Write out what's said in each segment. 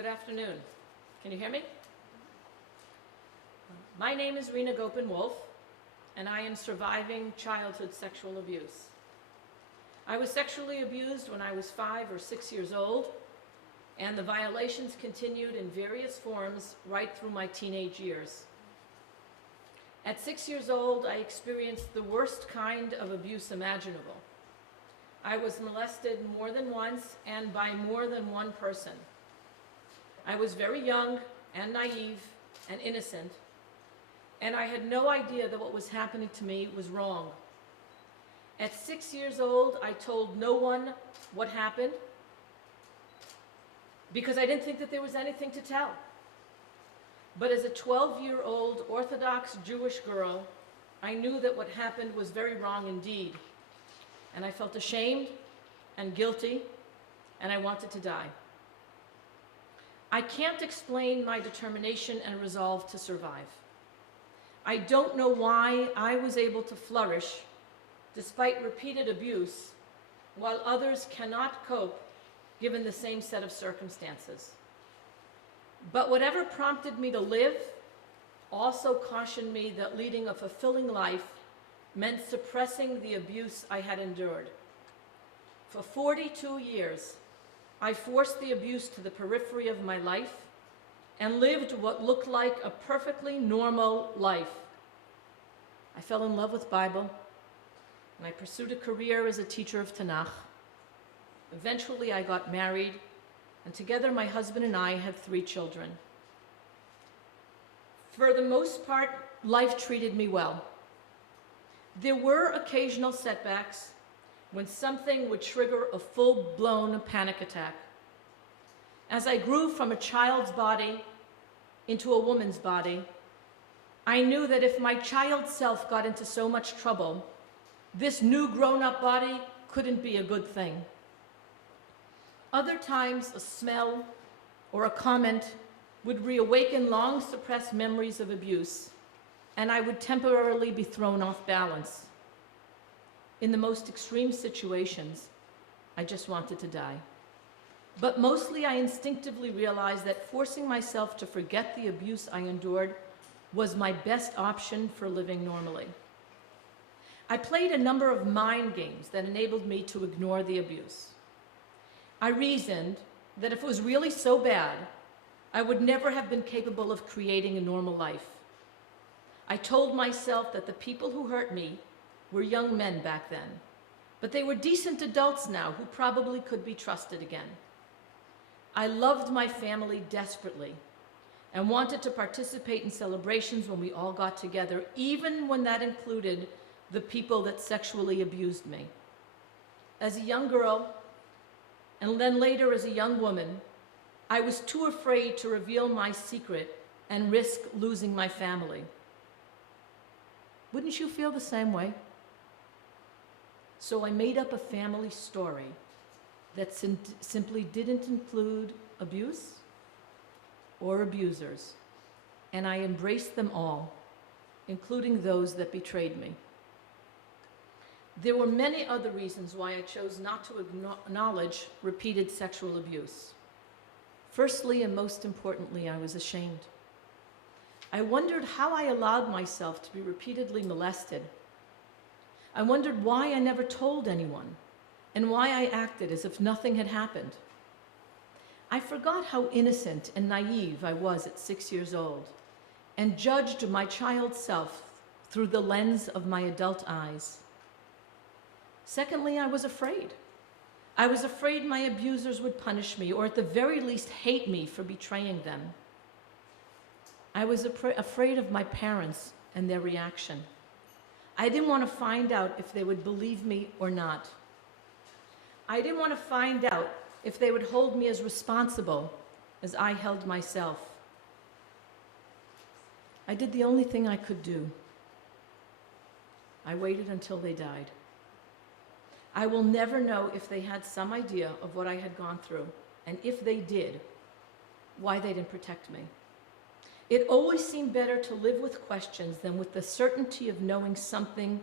Good afternoon. Can you hear me? My name is Rena Gopin, and I am surviving childhood sexual abuse. I was sexually abused when I was 5 or 6 years old, and the violations continued in various forms right through my teenage years. At 6 years old, I experienced the worst kind of abuse imaginable. I was molested more than once and by more than one person. I was very young and naive and innocent, and I had no idea that what was happening to me was wrong. At 6 years old, I told no one what happened because I didn't think that there was anything to tell. But as a 12-year-old Orthodox Jewish girl, I knew that what happened was very wrong indeed. And I felt ashamed and guilty, and I wanted to die. I can't explain my determination and resolve to survive. I don't know why I was able to flourish despite repeated abuse, while others cannot cope given the same set of circumstances. But whatever prompted me to live also cautioned me that leading a fulfilling life meant suppressing the abuse I had endured. For 42 years, I forced the abuse to the periphery of my life and lived what looked like a perfectly normal life. I fell in love with Bible, and I pursued a career as a teacher of Tanakh. Eventually, I got married, and together my husband and I had 3 children. For the most part, life treated me well. There were occasional setbacks when something would trigger a full-blown panic attack. As I grew from a child's body into a woman's body, I knew that if my child self got into so much trouble, this new grown-up body couldn't be a good thing. Other times, a smell or a comment would reawaken long-suppressed memories of abuse, and I would temporarily be thrown off balance. In the most extreme situations, I just wanted to die. But mostly I instinctively realized that forcing myself to forget the abuse I endured was my best option for living normally. I played a number of mind games that enabled me to ignore the abuse. I reasoned that if it was really so bad, I would never have been capable of creating a normal life. I told myself that the people who hurt me were young men back then, but they were decent adults now who probably could be trusted again. I loved my family desperately and wanted to participate in celebrations when we all got together, even when that included the people that sexually abused me. As a young girl, and then later as a young woman, I was too afraid to reveal my secret and risk losing my family. Wouldn't you feel the same way? So I made up a family story that simply didn't include abuse or abusers, and I embraced them all, including those that betrayed me. There were many other reasons why I chose not to acknowledge repeated sexual abuse. Firstly, and most importantly, I was ashamed. I wondered how I allowed myself to be repeatedly molested. I wondered why I never told anyone, and why I acted as if nothing had happened. I forgot how innocent and naive I was at 6 years old, and judged my child self through the lens of my adult eyes. Secondly, I was afraid. I was afraid my abusers would punish me, or at the very least hate me for betraying them. I was afraid of my parents and their reaction. I didn't want to find out if they would believe me or not. I didn't want to find out if they would hold me as responsible as I held myself. I did the only thing I could do. I waited until they died. I will never know if they had some idea of what I had gone through, and if they did, why they didn't protect me. It always seemed better to live with questions than with the certainty of knowing something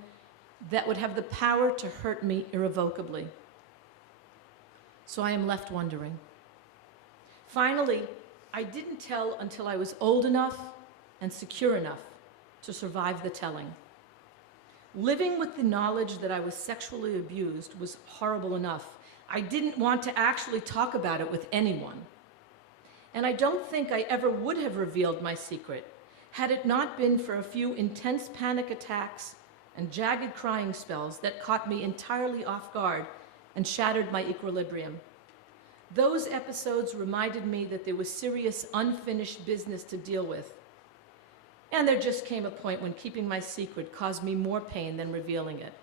that would have the power to hurt me irrevocably. So I am left wondering. Finally, I didn't tell until I was old enough and secure enough to survive the telling. Living with the knowledge that I was sexually abused was horrible enough. I didn't want to actually talk about it with anyone. And I don't think I ever would have revealed my secret had it not been for a few intense panic attacks and jagged crying spells that caught me entirely off guard and shattered my equilibrium. Those episodes reminded me that there was serious unfinished business to deal with. And there just came a point when keeping my secret caused me more pain than revealing it.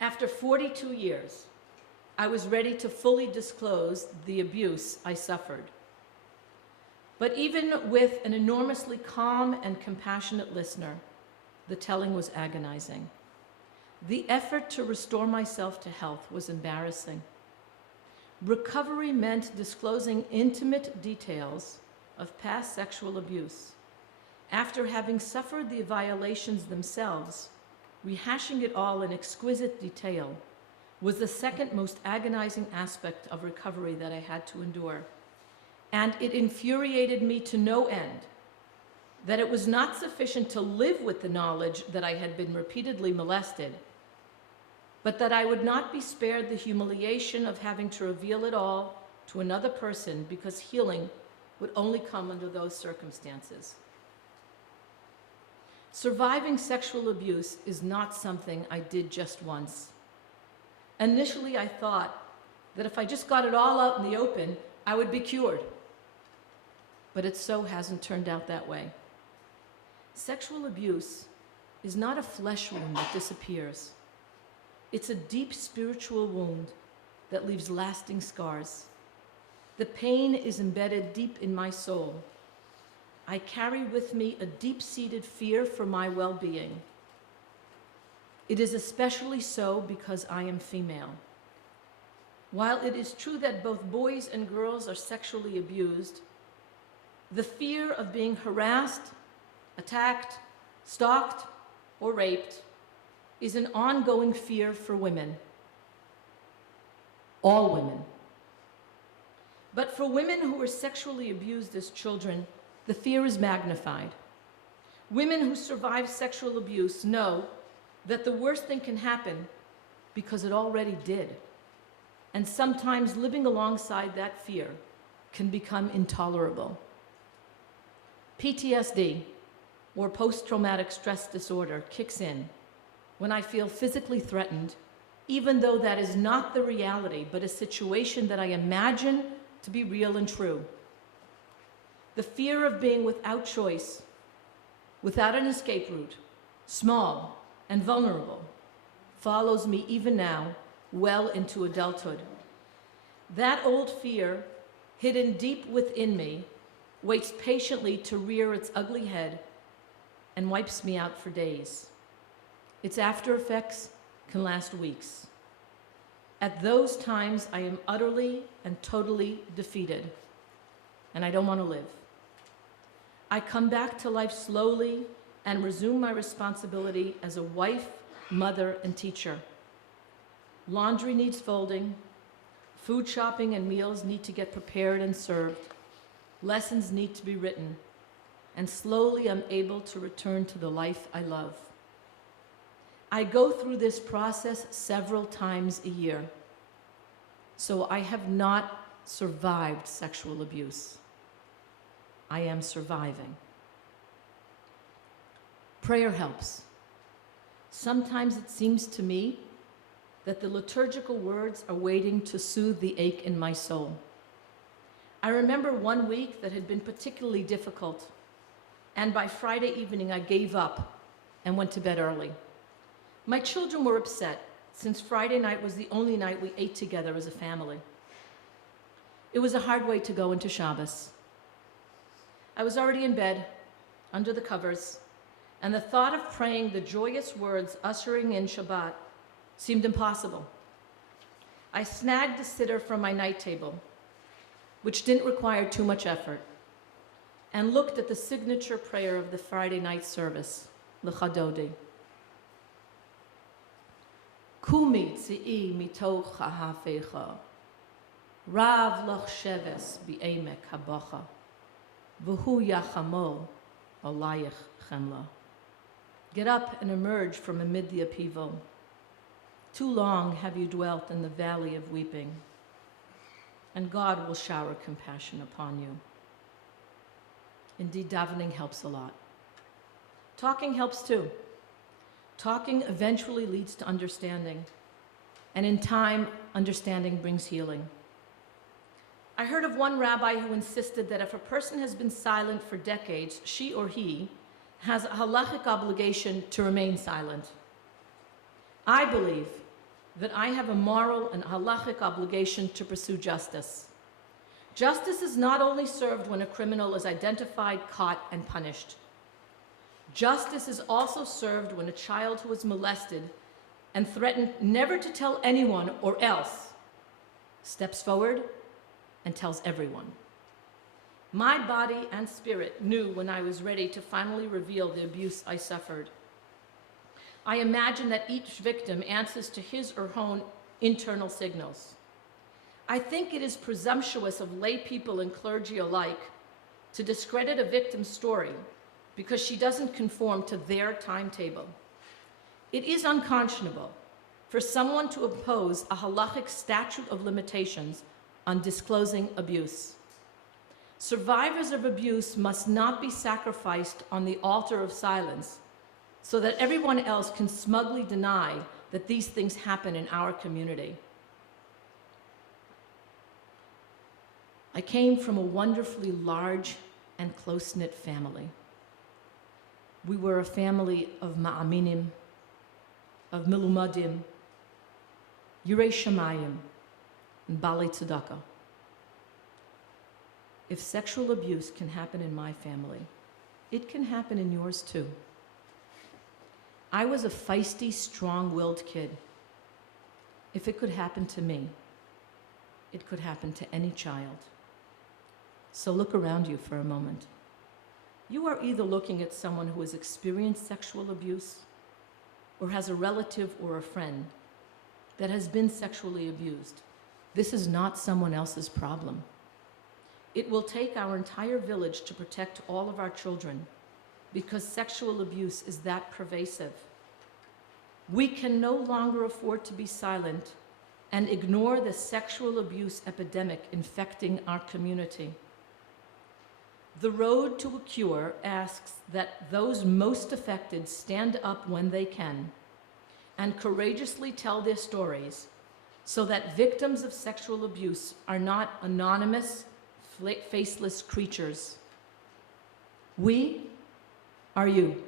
After 42 years, I was ready to fully disclose the abuse I suffered. But even with an enormously calm and compassionate listener, the telling was agonizing. The effort to restore myself to health was embarrassing. Recovery meant disclosing intimate details of past sexual abuse. After having suffered the violations themselves, rehashing it all in exquisite detail was the second most agonizing aspect of recovery that I had to endure. And it infuriated me to no end that it was not sufficient to live with the knowledge that I had been repeatedly molested, but that I would not be spared the humiliation of having to reveal it all to another person because healing would only come under those circumstances. Surviving sexual abuse is not something I did just once. Initially, I thought that if I just got it all out in the open, I would be cured. But it so hasn't turned out that way. Sexual abuse is not a flesh wound that disappears. It's a deep spiritual wound that leaves lasting scars. The pain is embedded deep in my soul. I carry with me a deep-seated fear for my well-being. It is especially so because I am female. While it is true that both boys and girls are sexually abused, the fear of being harassed, attacked, stalked, or raped is an ongoing fear for women. All women. But for women who were sexually abused as children, the fear is magnified. Women who survive sexual abuse know that the worst thing can happen because it already did. And sometimes living alongside that fear can become intolerable. PTSD, or post-traumatic stress disorder, kicks in when I feel physically threatened, even though that is not the reality, but a situation that I imagine to be real and true. The fear of being without choice, without an escape route, small and vulnerable, follows me even now, well into adulthood. That old fear, hidden deep within me, waits patiently to rear its ugly head and wipes me out for days. Its after effects can last weeks. At those times, I am utterly and totally defeated, and I don't want to live. I come back to life slowly and resume my responsibility as a wife, mother, and teacher. Laundry needs folding, food shopping and meals need to get prepared and served, lessons need to be written, and slowly I'm able to return to the life I love. I go through this process several times a year, so I have not survived sexual abuse. I am surviving. Prayer helps. Sometimes it seems to me that the liturgical words are waiting to soothe the ache in my soul. I remember one week that had been particularly difficult, and by Friday evening I gave up and went to bed early. My children were upset, since Friday night was the only night we ate together as a family. It was a hard way to go into Shabbos. I was already in bed, under the covers, and the thought of praying the joyous words ushering in Shabbat seemed impossible. I snagged a sitter from my night table, which didn't require too much effort, and looked at the signature prayer of the Friday night service, L'chadodi. Kumi tzi'i mitoch ha'hafecha, Rav loch sheves bi'emek habacha, v'hu yachamo alayich chemla. Get up and emerge from amid the upheaval. Too long have you dwelt in the valley of weeping, and God will shower compassion upon you. Indeed, davening helps a lot. Talking helps too. Talking eventually leads to understanding, and in time, understanding brings healing. I heard of one rabbi who insisted that if a person has been silent for decades, she or he has a halachic obligation to remain silent. I believe that I have a moral and halachic obligation to pursue justice. Justice is not only served when a criminal is identified, caught, and punished. Justice is also served when a child who is molested and threatened never to tell anyone or else steps forward and tells everyone. My body and spirit knew when I was ready to finally reveal the abuse I suffered. I imagine that each victim answers to his or her own internal signals. I think it is presumptuous of lay people and clergy alike to discredit a victim's story because she doesn't conform to their timetable. It is unconscionable for someone to impose a halachic statute of limitations on disclosing abuse. Survivors of abuse must not be sacrificed on the altar of silence so that everyone else can smugly deny that these things happen in our community. I came from a wonderfully large and close-knit family. We were a family of ma'aminim, of milumadim, yirei shamayim, and balei tzedakah. If sexual abuse can happen in my family, it can happen in yours too. I was a feisty, strong-willed kid. If it could happen to me, it could happen to any child. So look around you for a moment. You are either looking at someone who has experienced sexual abuse or has a relative or a friend that has been sexually abused. This is not someone else's problem. It will take our entire village to protect all of our children because sexual abuse is that pervasive. We can no longer afford to be silent and ignore the sexual abuse epidemic infecting our community. The road to a cure asks that those most affected stand up when they can and courageously tell their stories so that victims of sexual abuse are not anonymous, faceless creatures. We are you.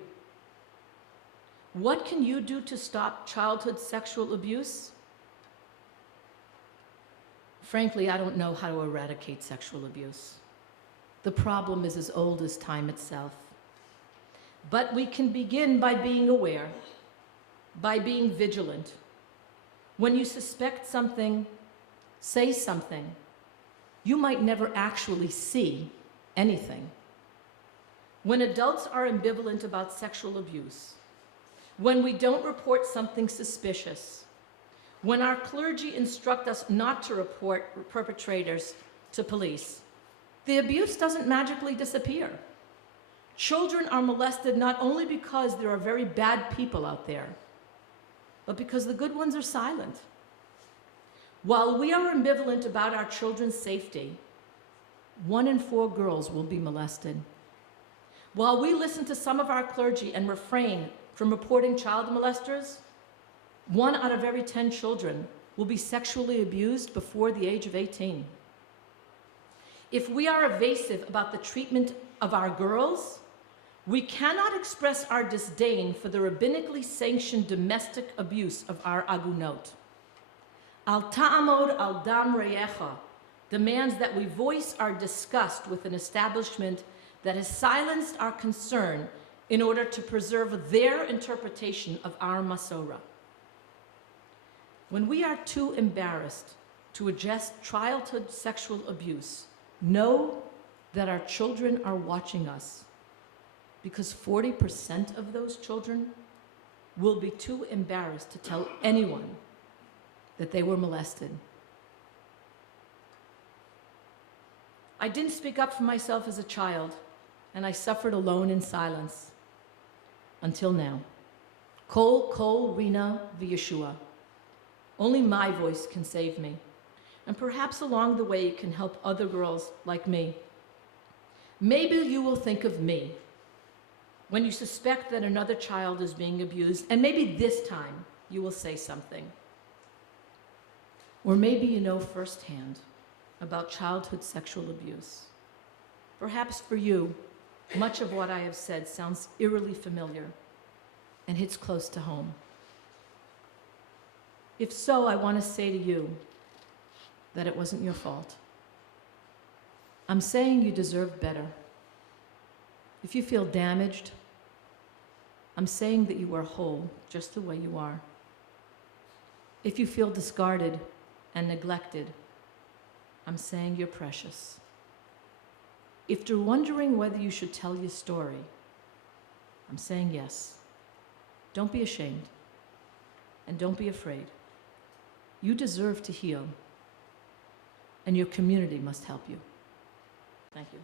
What can you do to stop childhood sexual abuse? Frankly, I don't know how to eradicate sexual abuse. The problem is as old as time itself. But we can begin by being aware, by being vigilant. When you suspect something, say something. You might never actually see anything. When adults are ambivalent about sexual abuse, when we don't report something suspicious, when our clergy instruct us not to report perpetrators to police, the abuse doesn't magically disappear. Children are molested not only because there are very bad people out there, but because the good ones are silent. While we are ambivalent about our children's safety, 1 in 4 girls will be molested. While we listen to some of our clergy and refrain from reporting child molesters, 1 out of every 10 children will be sexually abused before the age of 18. If we are evasive about the treatment of our girls, we cannot express our disdain for the rabbinically sanctioned domestic abuse of our agunot. Al ta'amod al dam reyecha demands that we voice our disgust with an establishment that has silenced our concern in order to preserve their interpretation of our Masorah. When we are too embarrassed to address childhood sexual abuse, know that our children are watching us, because 40% of those children will be too embarrassed to tell anyone that they were molested. I didn't speak up for myself as a child, and I suffered alone in silence. Until now. Kol Rena v'Yeshua. Only my voice can save me, and perhaps along the way it can help other girls like me. Maybe you will think of me when you suspect that another child is being abused, and maybe this time you will say something. Or maybe you know firsthand about childhood sexual abuse. Perhaps for you, much of what I have said sounds eerily familiar and hits close to home. If so, I want to say to you that it wasn't your fault. I'm saying you deserve better. If you feel damaged, I'm saying that you are whole just the way you are. If you feel discarded and neglected, I'm saying you're precious. If you're wondering whether you should tell your story, I'm saying yes. Don't be ashamed, and don't be afraid. You deserve to heal, and your community must help you. Thank you.